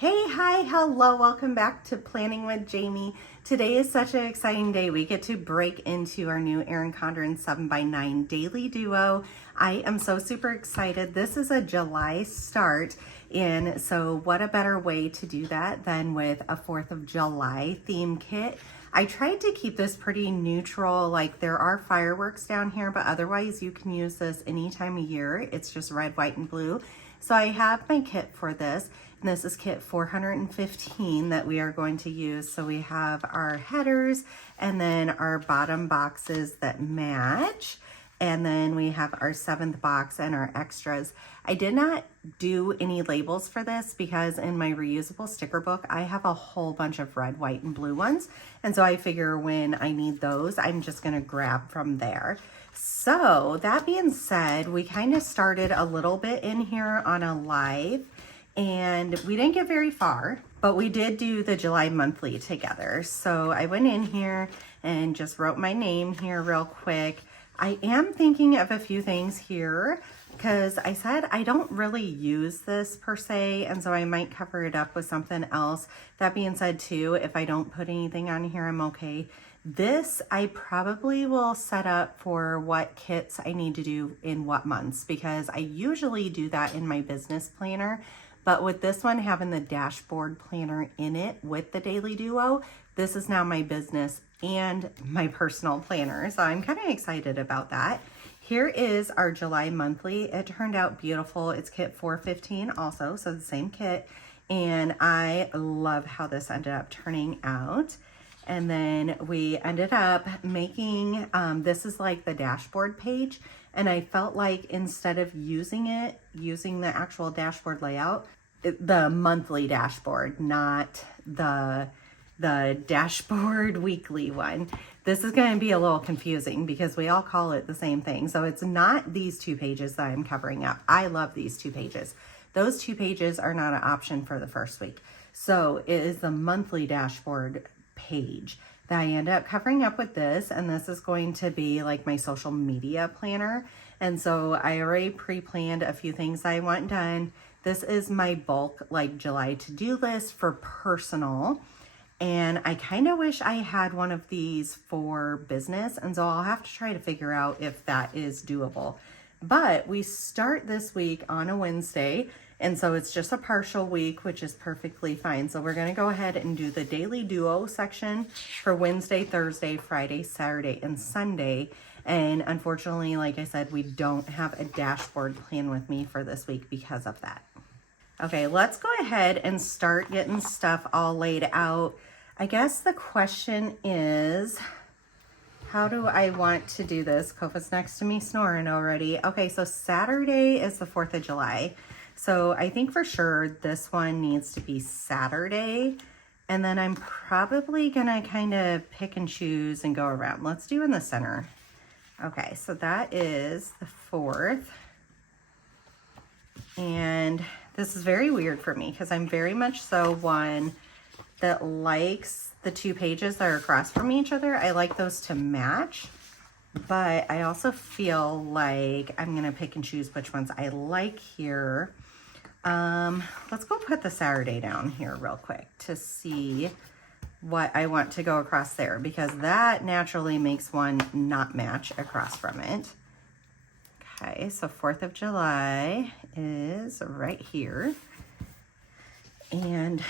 Hey, hi, hello, welcome back to Planning with Jamie. Today is such an exciting day. We get to break into our new Erin Condren 7x9 daily duo. I am so super excited. This is a July start, and so what a better way to do that than with a 4th of July theme kit. I tried to keep this pretty neutral, like there are fireworks down here, but otherwise you can use this any time of year. It's just red, white, and blue. So I have my kit for this, and this is kit 415 that we are going to use. So we have our headers and then our bottom boxes that match. And then we have our 7th box and our extras. I did not do any labels for this because in my reusable sticker book, I have a whole bunch of red, white, and blue ones. And so I figure when I need those, I'm just gonna grab from there. So that being said, we kind of started a little bit in here on a live and we didn't get very far, but we did do the July monthly together. So I went in here and just wrote my name here real quick. I am thinking of a few things here because I said I don't really use this per se, and so I might cover it up with something else. That being said too, if I don't put anything on here, I'm okay. This I probably will set up for what kits I need to do in what months, because I usually do that in my business planner. But with this one having the dashboard planner in it with the Daily Duo, this is now my business and my personal planner. So I'm kind of excited about that. Here is our July monthly. It turned out beautiful. It's kit 415 also, so the same kit. And I love how this ended up turning out. And then we ended up making, this is like the dashboard page. And I felt like instead of using the actual dashboard layout, the monthly dashboard, not the dashboard weekly one. This is going to be a little confusing because we all call it the same thing. So it's not these 2 pages that I'm covering up. I love these 2 pages. Those 2 pages are not an option for the first week. So it is the monthly dashboard page that I end up covering up with this, and this is going to be like my social media planner. And so I already pre-planned a few things I want done. This is my bulk like July to-do list for personal, and I kind of wish I had one of these for business, and so I'll have to try to figure out if that is doable. But we start this week on a Wednesday, and so it's just a partial week, which is perfectly fine. So we're gonna go ahead and do the Daily Duo section for Wednesday, Thursday, Friday, Saturday, and Sunday. And unfortunately, like I said, we don't have a dashboard plan with me for this week because of that. Okay, let's go ahead and start getting stuff all laid out. I guess the question is, how do I want to do this? Kofa's next to me snoring already. Okay, so Saturday is the 4th of July. So I think for sure this one needs to be Saturday. And then I'm probably gonna kind of pick and choose and go around. Let's do in the center. Okay, so that is the 4th. And this is very weird for me because I'm very much so one that likes the 2 pages that are across from each other. I like those to match, but I also feel like I'm gonna pick and choose which ones I like here. Let's go put the Saturday down here real quick to see what I want to go across there, because that naturally makes one not match across from it. Okay, so 4th of July is right here. And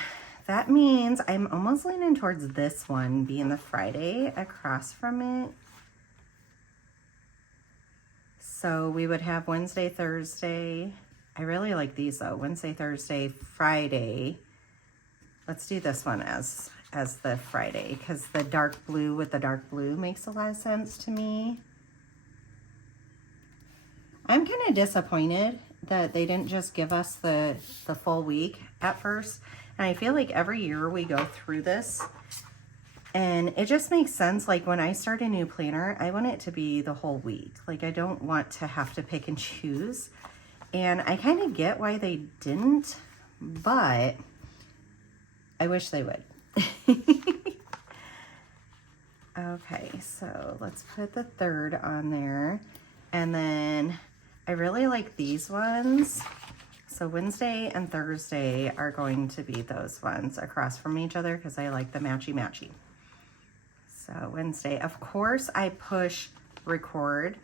that means I'm almost leaning towards this one being the Friday across from it. So we would have Wednesday, Thursday. I really like these though. Wednesday, Thursday, Friday. Let's do this one as the Friday, because the dark blue with the dark blue makes a lot of sense to me. I'm kind of disappointed that they didn't just give us the full week at first. And I feel like every year we go through this and it just makes sense. Like when I start a new planner, I want it to be the whole week. Like I don't want to have to pick and choose. And I kind of get why they didn't, but I wish they would. Okay, so let's put the 3rd on there. And then I really like these ones. so Wednesday and Thursday are going to be those ones across from each other because I like the matchy-matchy. So Wednesday, of course, I push record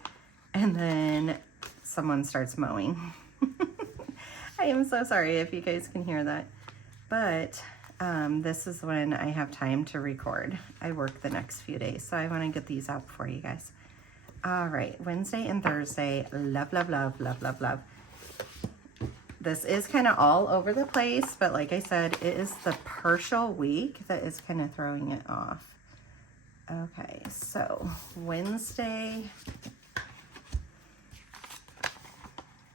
and then someone starts mowing. I am so sorry if you guys can hear that, but this is when I have time to record. I work the next few days, so I want to get these out for you guys. All right, Wednesday and Thursday, love, love, love, love, love, love. This is kind of all over the place, but like I said, it is the partial week that is kind of throwing it off. Okay, so Wednesday,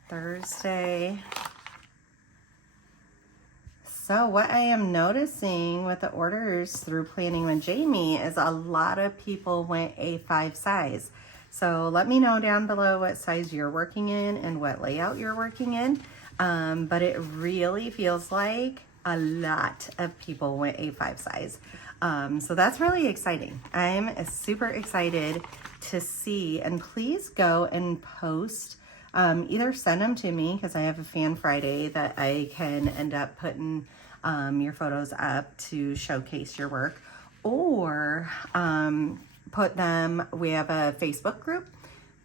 Thursday. So what I am noticing with the orders through Planning with Jamie is a lot of people went A5 size. So let me know down below what size you're working in and what layout you're working in. But it really feels like a lot of people went A5 size. So that's really exciting. I'm super excited to see, and please go and post, either send them to me because I have a Fan Friday that I can end up putting your photos up to showcase your work, or put them, we have a Facebook group,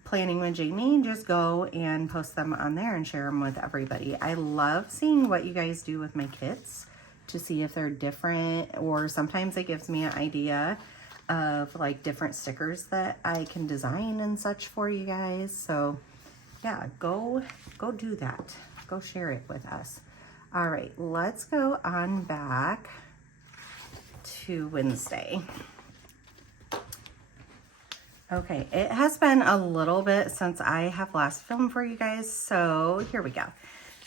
Planning with Jamie, just go and post them on there and share them with everybody. I love seeing what you guys do with my kits to see if they're different, or sometimes it gives me an idea of like different stickers that I can design and such for you guys. So yeah, go do that. Go share it with us. All right, let's go on back to Wednesday. Okay, it has been a little bit since I have last filmed for you guys, so here we go.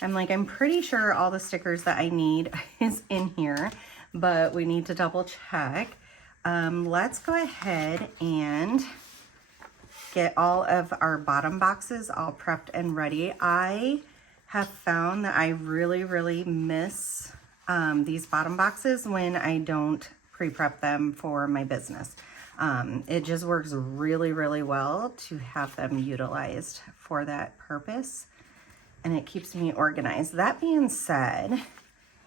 I'm pretty sure all the stickers that I need is in here, but we need to double check. Let's go ahead and get all of our bottom boxes all prepped and ready. I have found that I really miss these bottom boxes when I don't pre-prep them for my business. It just works really well to have them utilized for that purpose, and it keeps me organized. That being said,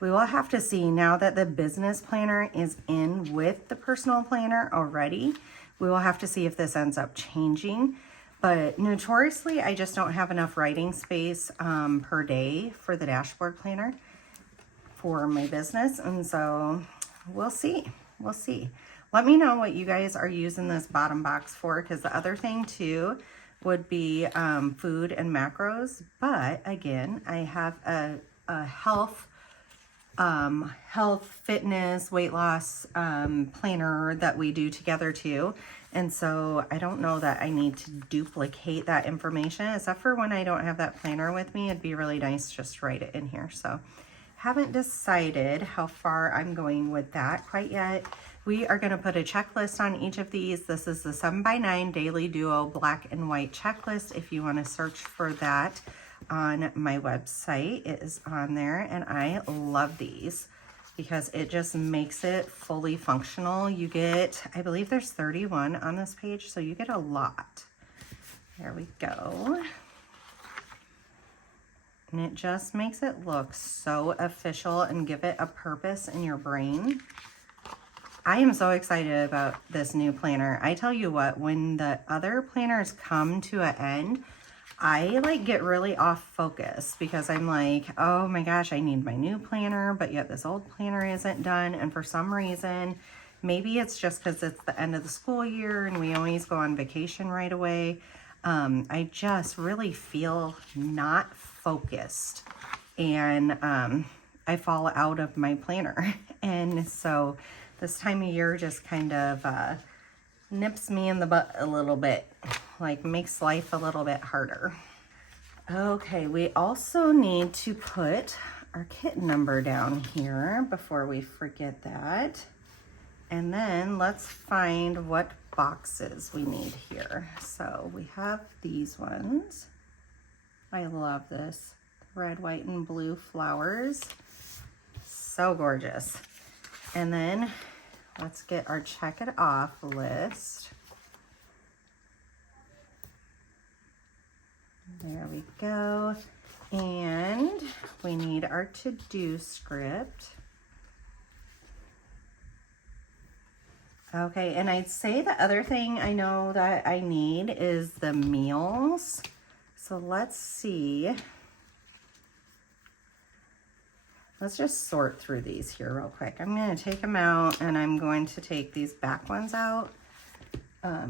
we will have to see, now that the business planner is in with the personal planner already, we will have to see if this ends up changing. But notoriously, I just don't have enough writing space per day for the dashboard planner for my business, and so we'll see. Let me know what you guys are using this bottom box for, because the other thing too would be food and macros. But again, I have a health, fitness, weight loss planner that we do together too. And so I don't know that I need to duplicate that information, except for when I don't have that planner with me. It'd be really nice just to write it in here. So haven't decided how far I'm going with that quite yet. We are going to put a checklist on each of these. This is the 7x9 Daily Duo black and white checklist. If you want to search for that on my website, it is on there. And I love these because it just makes it fully functional. You get, I believe there's 31 on this page, so you get a lot. There we go. And it just makes it look so official and give it a purpose in your brain. I am so excited about this new planner. I tell you what, when the other planners come to an end, I get really off focus because I'm like, oh my gosh, I need my new planner, but yet this old planner isn't done. And for some reason, maybe it's just because it's the end of the school year and we always go on vacation right away. I just really feel not focused, and I fall out of my planner. And so this time of year just kind of nips me in the butt a little bit, makes life a little bit harder. Okay, we also need to put our kit number down here before we forget that. And then let's find what boxes we need here. So we have these ones. I love this. Red, white, and blue flowers. So gorgeous. And then let's get our check it off list. There we go. And we need our to-do script. Okay, and I'd say the other thing I know that I need is the meals. So let's see. Let's just sort through these here real quick. I'm going to take them out, and I'm going to take these back ones out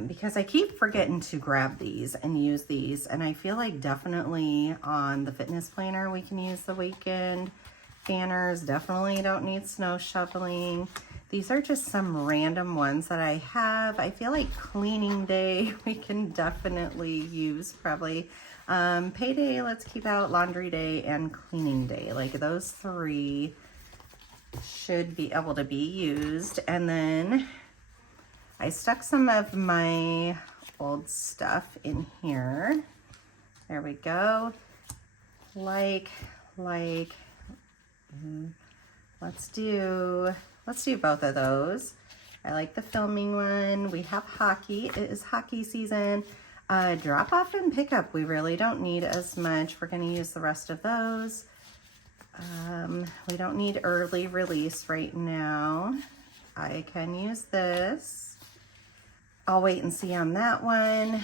because I keep forgetting to grab these and use these. And I feel like definitely on the fitness planner, we can use the weekend banners. Definitely don't need snow shoveling. These are just some random ones that I have. I feel like cleaning day, we can definitely use probably. Payday, let's keep out laundry day and cleaning day. Like those three should be able to be used. And then I stuck some of my old stuff in here. There we go. Let's do both of those. I like the filming one. We have hockey. It is hockey season. Drop off and pick up. We really don't need as much. We're going to use the rest of those. We don't need early release right now. I can use this. I'll wait and see on that one.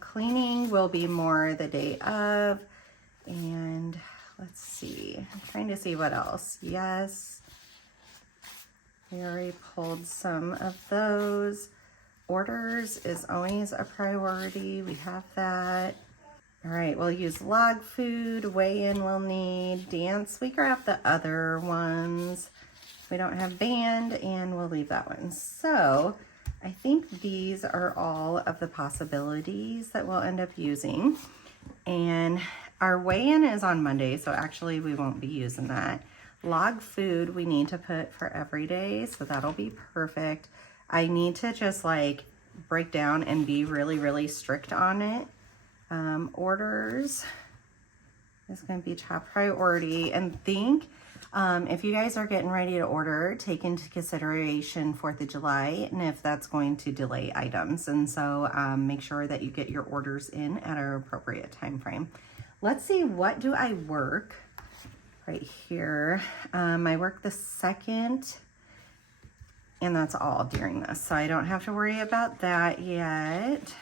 Cleaning will be more the day of. And let's see. I'm trying to see what else. Yes. We already pulled some of those. Orders is always a priority. We have that. All right, we'll use log food. Weigh-in we'll need. Dance, we grab the other ones. We don't have band, and we'll leave that one. So I think these are all of the possibilities that we'll end up using. And our weigh-in is on Monday, so actually we won't be using that. Log food we need to put for every day, so that'll be perfect. I need to just like break down and be really, really strict on it. Orders is going to be top priority. And think if you guys are getting ready to order, take into consideration 4th of July and if that's going to delay items. And so make sure that you get your orders in at an appropriate time frame. Let's see, what do I work right here? I work the 2nd. And that's all during this, so I don't have to worry about that yet.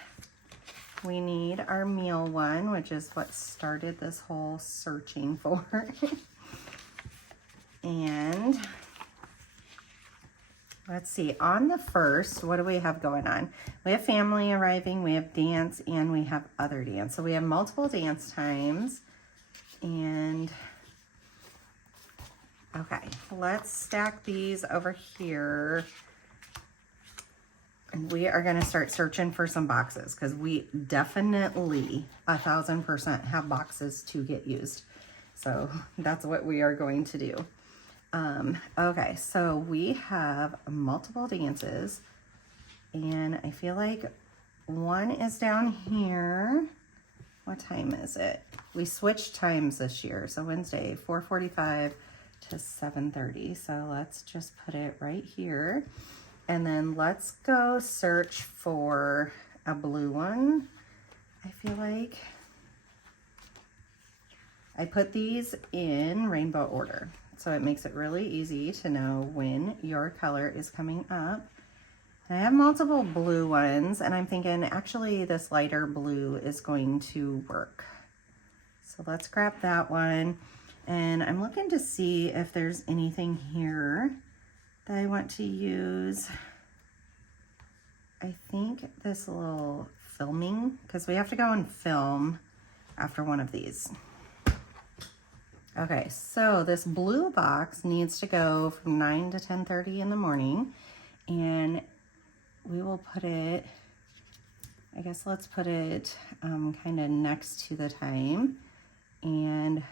We need our meal one, which is what started this whole searching for. And let's see, on the 1st, what do we have going on? We have family arriving, we have dance, and we have other dance. So we have multiple dance times. And okay, let's stack these over here. And we are going to start searching for some boxes because we definitely 1000% have boxes to get used. So that's what we are going to do. Okay, so we have multiple dances and I feel like one is down here. What time is it? We switched times this year. So Wednesday, 4:45 to 7:30. So let's just put it right here. And then let's go search for a blue one. I feel like I put these in rainbow order. So it makes it really easy to know when your color is coming up. I have multiple blue ones and I'm thinking actually this lighter blue is going to work. So let's grab that one. And I'm looking to see if there's anything here that I want to use. I think this little filming, because we have to go and film after one of these. Okay, so this blue box needs to go from 9 to 10:30 in the morning, and we will put it, I guess let's put it kind of next to the time, and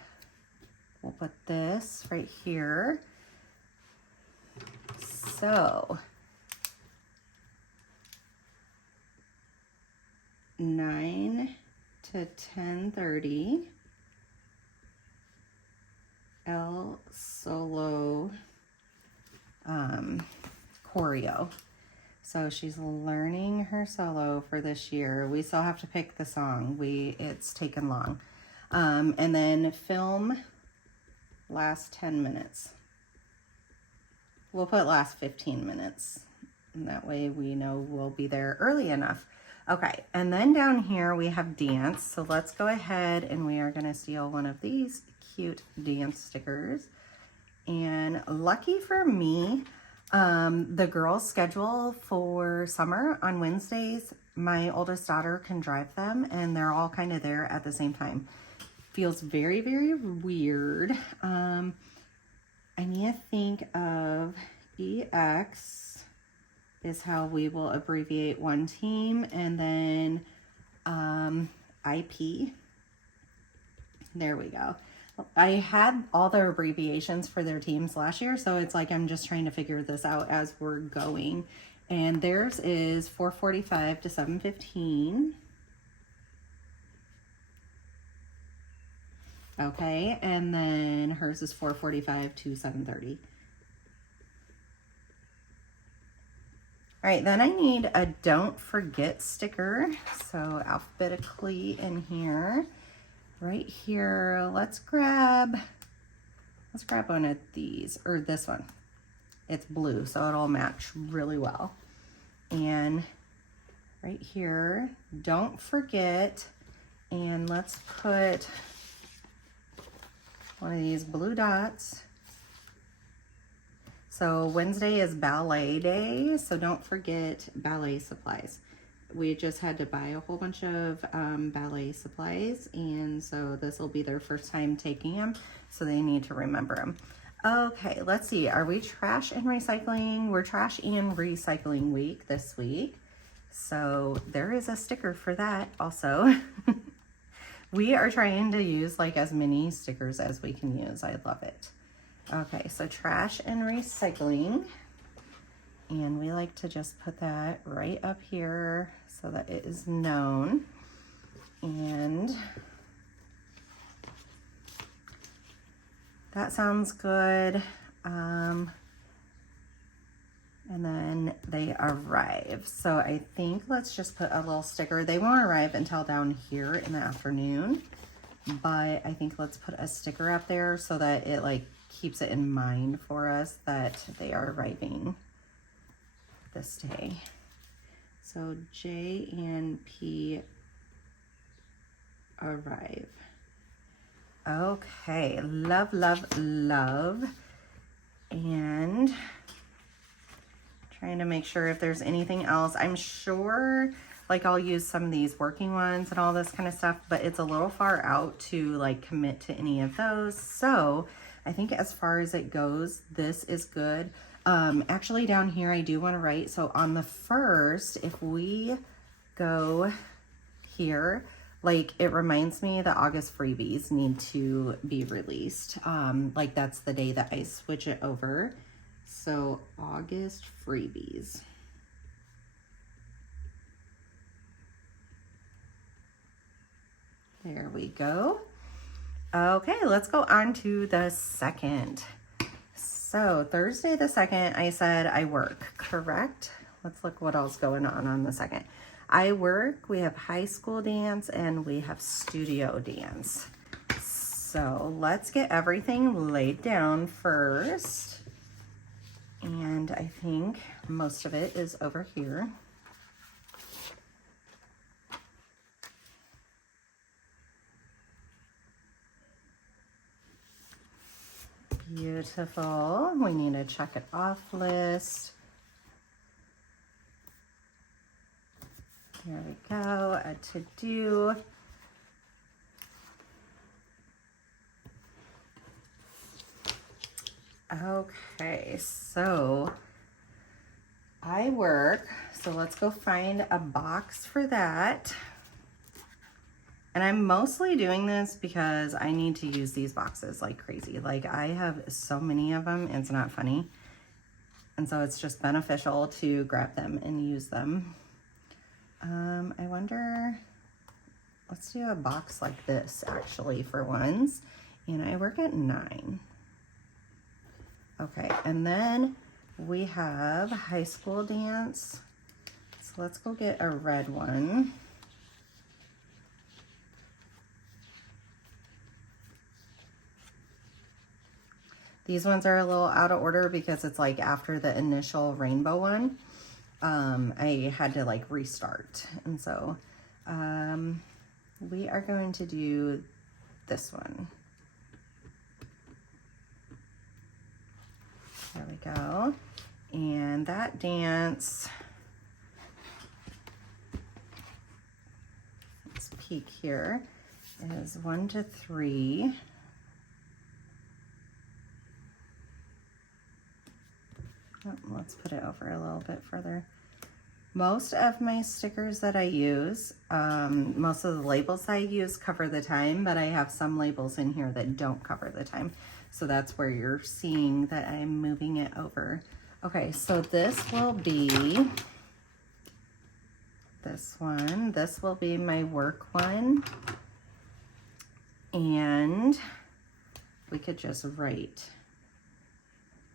we'll put this right here. So 9 to 10:30. El Solo choreo. So she's learning her solo for this year. We still have to pick the song. It's taken long. And then film last 10 minutes. We'll put last 15 minutes. And that way we know we'll be there early enough. Okay, and then down here we have dance. So let's go ahead and we are gonna steal one of these cute dance stickers. And lucky for me, the girls' schedule for summer on Wednesdays, my oldest daughter can drive them and they're all kind of there at the same time. Feels very, very weird. I need to think of EX is how we will abbreviate one team, and then IP. There we go. I had all the abbreviations for their teams last year, so it's like I'm just trying to figure this out as we're going. And theirs is 4:45 to 7:15. Okay, and then hers is 4:45 to 7:30. All right, then I need a don't forget sticker. So alphabetically in here. Right here, let's grab one of these, or this one. It's blue, so it'll match really well. And right here, don't forget, and let's put one of these blue dots. So Wednesday is ballet day, so don't forget ballet supplies. We just had to buy a whole bunch of ballet supplies, and so this will be their first time taking them, so they need to remember them. Okay, let's see. Are we trash and recycling? We're trash and recycling week this week, so there is a sticker for that also. We are trying to use like as many stickers as we can use. I love it. Okay, so trash and recycling. And we like to just put that right up here so that it is known. And that sounds good. And then they arrive. So I think let's just put a little sticker. They won't arrive until down here in the afternoon, but I think let's put a sticker up there so that it like keeps it in mind for us that they are arriving this day. So J and P arrive. Okay, love, love, love. And trying to make sure if there's anything else. I'm sure like I'll use some of these working ones and all this kind of stuff, but it's a little far out to like commit to any of those. So I think as far as it goes, this is good. Actually down here, I do want to write, so on the 1st, if we go here, like it reminds me that August freebies need to be released. Like that's the day that I switch it over. So August freebies. There we go. Okay, let's go on to the 2nd. So Thursday the 2nd, I said I work, correct? Let's look what else going on the 2nd. I work, we have high school dance, and we have studio dance. So let's get everything laid down first. And I think most of it is over here. Beautiful. We need a check it off list. There we go, a to-do. Okay, so I work, so let's go find a box for that. And I'm mostly doing this because I need to use these boxes like crazy. Like I have so many of them, it's not funny. And so it's just beneficial to grab them and use them. I wonder, let's do a box like this actually for ones. And I work at 9. Okay, and then we have high school dance. So let's go get a red one. These ones are a little out of order because it's like after the initial rainbow one. I had to like restart. And so we are going to do this one. There we go. And that dance, let's peek here, is 1 to 3. Oh, let's put it over a little bit further. Most of my stickers that I use, most of the labels I use cover the time, but I have some labels in here that don't cover the time. So that's where you're seeing that I'm moving it over. Okay, so this will be this one. This will be my work one. And we could just write.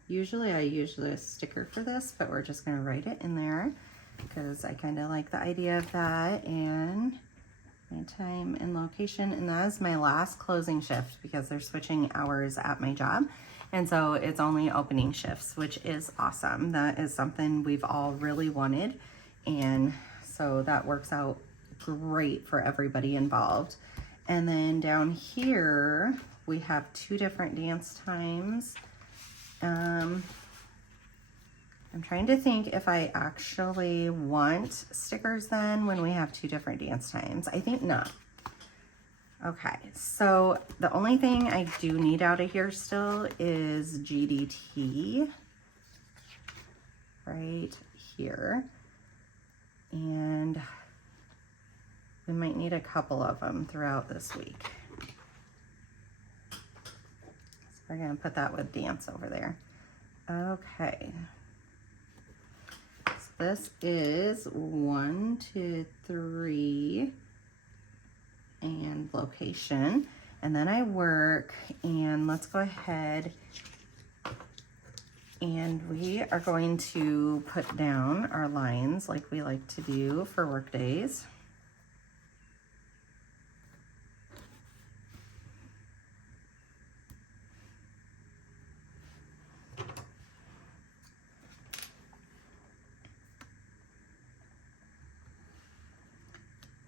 Usually I use a sticker for this, but we're just gonna write it in there because I kind of like the idea of that. And my time and location, and that is my last closing shift because they're switching hours at my job. And so it's only opening shifts, which is awesome. That is something we've all really wanted. And so that works out great for everybody involved. And then down here, we have 2 different dance times. I'm trying to think if I actually want stickers then when we have 2 different dance times. I think not. Okay, so the only thing I do need out of here still is GDT right here. And we might need a couple of them throughout this week. So we're gonna put that with dance over there. Okay. So this is 1 to 3 and location. And then I work, and let's go ahead and we are going to put down our lines like we like to do for work days.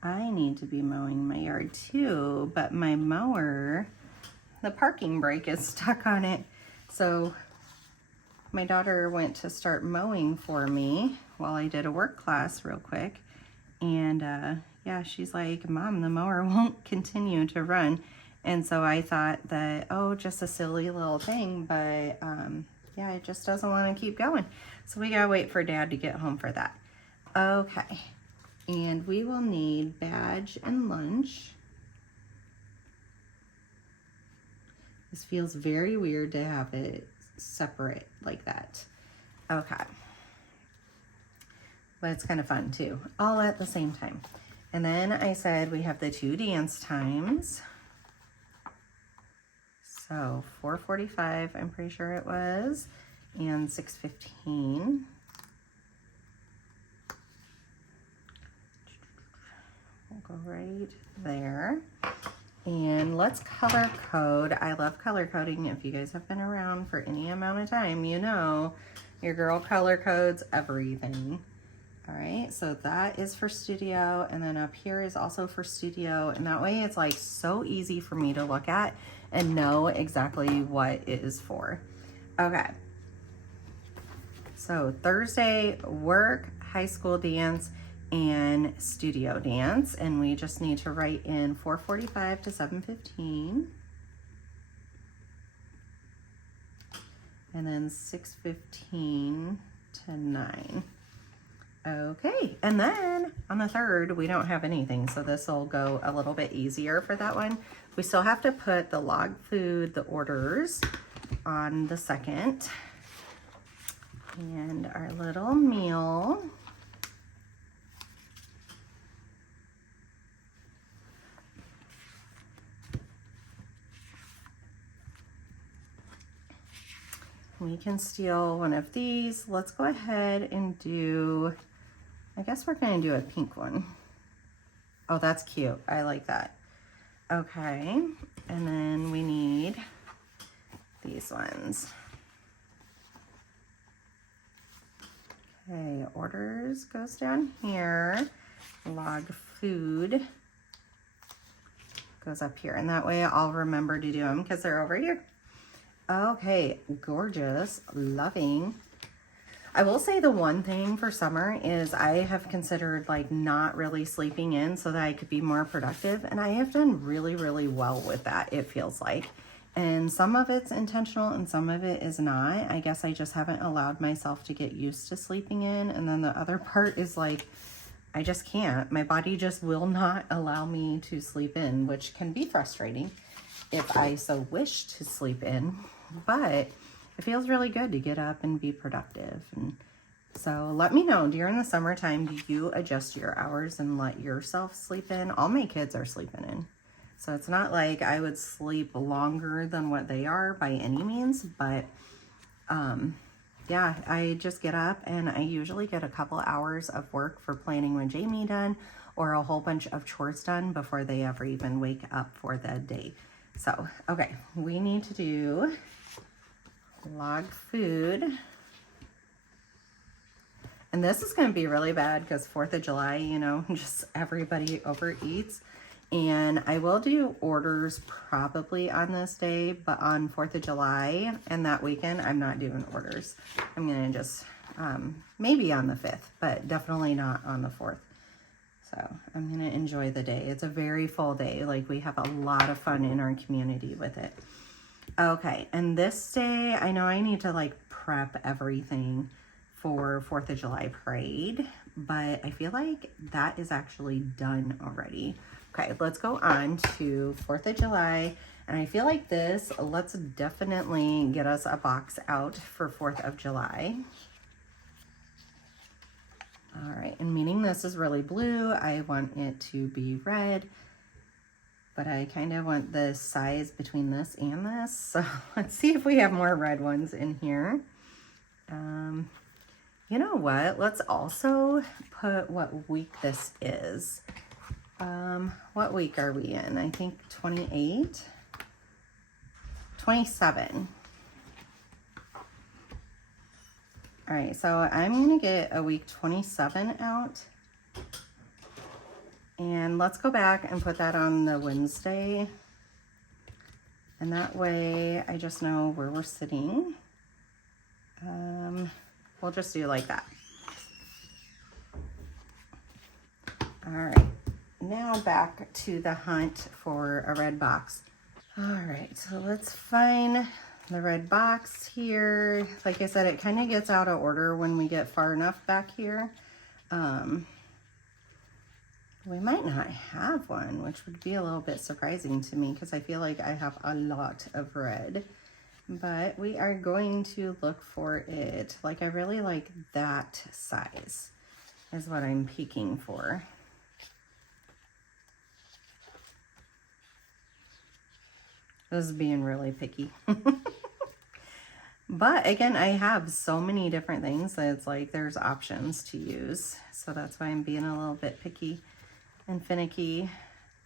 I need to be mowing my yard too, but my mower, the parking brake is stuck on it. So my daughter went to start mowing for me while I did a work class real quick. And yeah, she's like, Mom, the mower won't continue to run. And so I thought that, oh, just a silly little thing, but yeah, it just doesn't want to keep going. So we gotta wait for Dad to get home for that. Okay. And we will need badge and lunch. This feels very weird to have it separate like that. Okay. But it's kind of fun too, all at the same time. And then I said we have the 2 dance times. So 4:45, I'm pretty sure it was, and 6:15. We'll go right there. And let's color code. I love color coding. If you guys have been around for any amount of time, you know your girl color codes everything. All right, so that is for studio, and then up here is also for studio, and that way it's like so easy for me to look at and know exactly what it is for. Okay. So Thursday, work, high school dance, and studio dance, and we just need to write in 4:45 to 7:15, and then 6:15 to 9. Okay, and then on the 3rd we don't have anything, so this will go a little bit easier for that one. We still have to put the log food, the orders, on the 2nd, and our little meal. We can steal one of these. Let's go ahead and do, I guess we're gonna do a pink one. Oh, that's cute. I like that. Okay, and then we need these ones. Okay, orders goes down here. Log food goes up here, and that way I'll remember to do them because they're over here. Okay, gorgeous, loving. I will say the one thing for summer is I have considered like not really sleeping in so that I could be more productive, and I have done really, really well with that, it feels like. And some of it's intentional and some of it is not. I guess I just haven't allowed myself to get used to sleeping in. And then the other part is like, I just can't. My body just will not allow me to sleep in, which can be frustrating if I so wish to sleep in. But it feels really good to get up and be productive. And so let me know, during the summertime, do you adjust your hours and let yourself sleep in? All my kids are sleeping in. So it's not like I would sleep longer than what they are by any means, but yeah, I just get up and I usually get a couple hours of work for Planning with Jamie done, or a whole bunch of chores done before they ever even wake up for the day. So, okay, we need to do log food. And this is going to be really bad because 4th of July, you know, just everybody overeats. And I will do orders probably on this day, but on 4th of July and that weekend, I'm not doing orders. I'm going to just, maybe on the 5th, but definitely not on the 4th. So I'm going to enjoy the day. It's a very full day. Like, we have a lot of fun in our community with it. Okay, and this day, I know I need to like prep everything for 4th of July parade, but I feel like that is actually done already. Okay, let's go on to 4th of July. And I feel like this, let's definitely get us a box out for 4th of July. All right, and meaning this is really blue, I want it to be red, but I kind of want the size between this and this. So let's see if we have more red ones in here. You know what? Let's also put what week this is. What week are we in? I think 28, 27. All right, so I'm gonna get a week 27 out. And let's go back and put that on the Wednesday. And that way I just know where we're sitting. We'll just do like that. All right, now back to the hunt for a red box. All right, so let's find the red box here. Like I said, it kind of gets out of order when we get far enough back here. We might not have one, which would be a little bit surprising to me because I feel like I have a lot of red. But we are going to look for it. Like, I really like that size is what I'm peeking for. This is being really picky. But again, I have so many different things that it's like there's options to use. So that's why I'm being a little bit picky and finicky.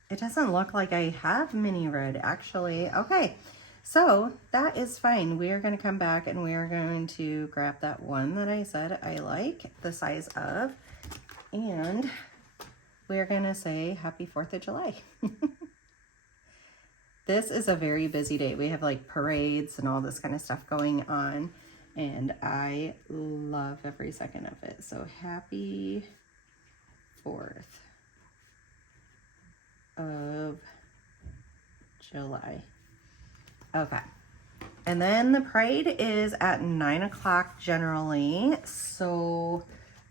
It doesn't look like I have mini red, actually. Okay, so that is fine. We are going to come back and we are going to grab that one that I said I like the size of, and we are going to say happy 4th of July. This is a very busy day. We have like parades and all this kind of stuff going on, and I love every second of it. So happy 4th of July. Okay. And then the parade is at 9 o'clock generally. So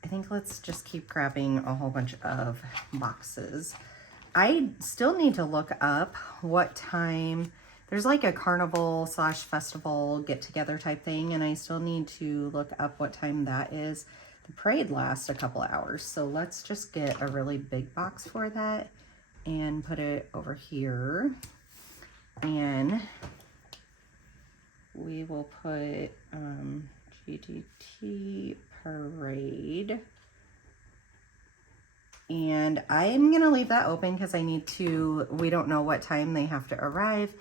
I think let's just keep grabbing a whole bunch of boxes. I still need to look up what time. There's like a carnival / festival get together type thing, and I still need to look up what time that is. The parade lasts a couple hours, so let's just get a really big box for that and put it over here. And we will put GTT parade. And I'm going to leave that open because I need to, we don't know what time they have to arrive.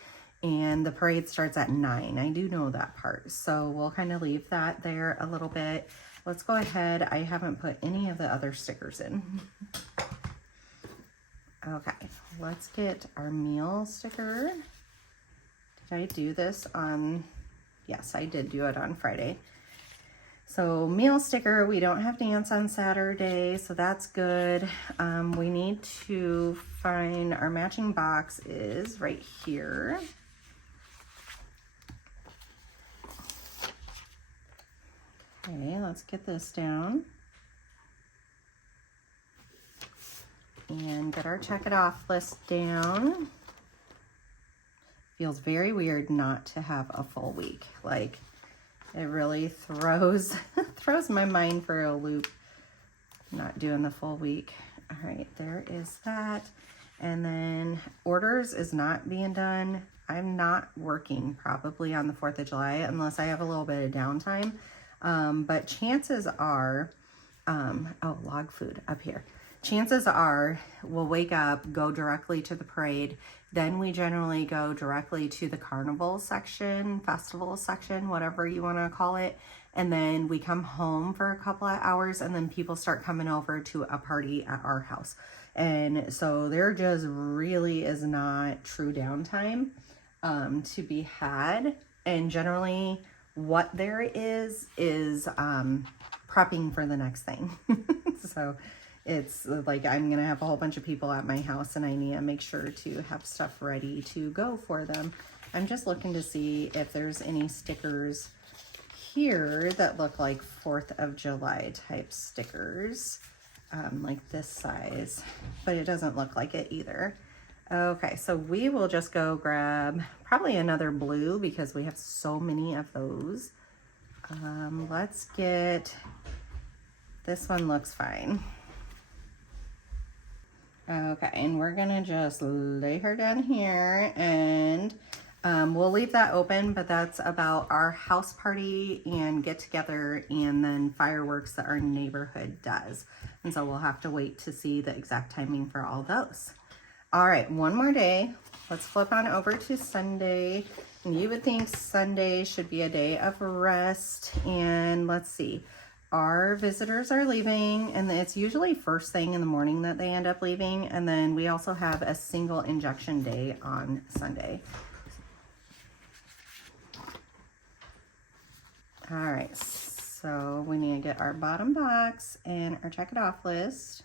and the parade starts at 9. I do know that part, so we'll kind of leave that there a little bit. Let's go ahead. I haven't put any of the other stickers in. Okay, let's get our meal sticker. Did I do this on, yes, I did do it on Friday. So meal sticker, we don't have dance on Saturday, so that's good. We need to find our matching box is right here. Okay, let's get this down. And get our check it off list down. Feels very weird not to have a full week. Like, it really throws my mind for a loop, not doing the full week. All right, there is that. And then orders is not being done. I'm not working probably on the 4th of July unless I have a little bit of downtime. But chances are, oh, log food up here. Chances are we'll wake up, go directly to the parade. Then we generally go directly to the carnival section, festival section, whatever you want to call it. And then we come home for a couple of hours, and then people start coming over to a party at our house. And so there just really is not true downtime to be had. And generally what there is prepping for the next thing. So it's like I'm gonna have a whole bunch of people at my house, and I need to make sure to have stuff ready to go for them. I'm just looking to see if there's any stickers here that look like 4th of July type stickers, like this size, but it doesn't look like it either. Okay, so we will just go grab probably another blue because we have so many of those. Let's get, this one looks fine. Okay, and we're gonna just lay her down here, and we'll leave that open, but that's about our house party and get together and then fireworks that our neighborhood does. And so we'll have to wait to see the exact timing for all those. All right, one more day. Let's flip on over to Sunday. And you would think Sunday should be a day of rest. And let's see. Our visitors are leaving, and it's usually first thing in the morning that they end up leaving. And then we also have a single injection day on Sunday. All right, so we need to get our bottom box and our check it off list.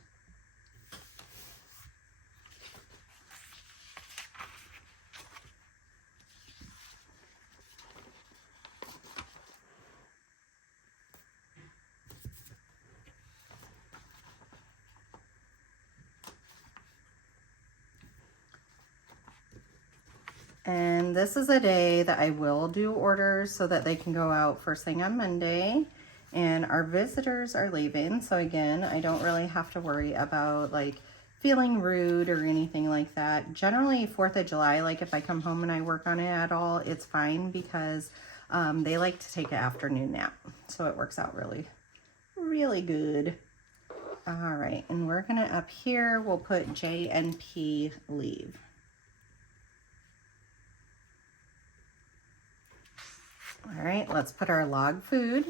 And this is a day that I will do orders so that they can go out first thing on Monday. And our visitors are leaving. So again, I don't really have to worry about like feeling rude or anything like that. Generally 4th of July, like if I come home and I work on it at all, it's fine because they like to take an afternoon nap. So it works out really, really good. All right, and we're gonna up here, we'll put J and P leave. All right, let's put our log food.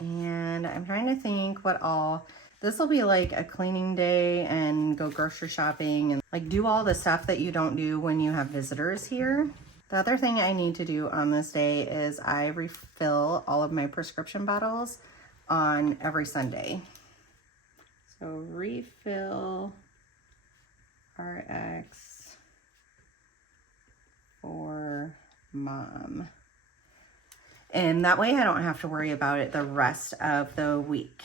And I'm trying to think what all, this will be like a cleaning day and go grocery shopping and like do all the stuff that you don't do when you have visitors here. The other thing I need to do on this day is I refill all of my prescription bottles on every Sunday. So refill RX for mom. And that way I don't have to worry about it the rest of the week.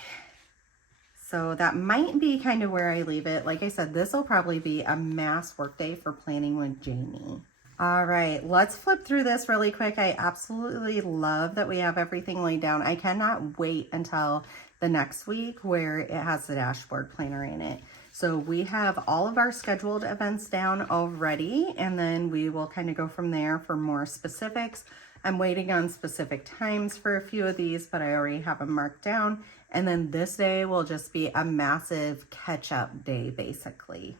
So that might be kind of where I leave it. Like I said, this will probably be a mass work day for planning with Jamie. All right, let's flip through this really quick. I absolutely love that we have everything laid down. I cannot wait until the next week where it has the dashboard planner in it. So we have all of our scheduled events down already, and then we will kind of go from there for more specifics. I'm waiting on specific times for a few of these, but I already have them marked down. And then this day will just be a massive catch-up day, basically.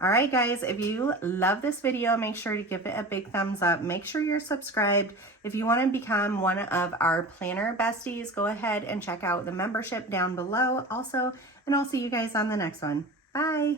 All right, guys, if you love this video, make sure to give it a big thumbs up. Make sure you're subscribed. If you want to become one of our planner besties, go ahead and check out the membership down below also, and I'll see you guys on the next one. Bye.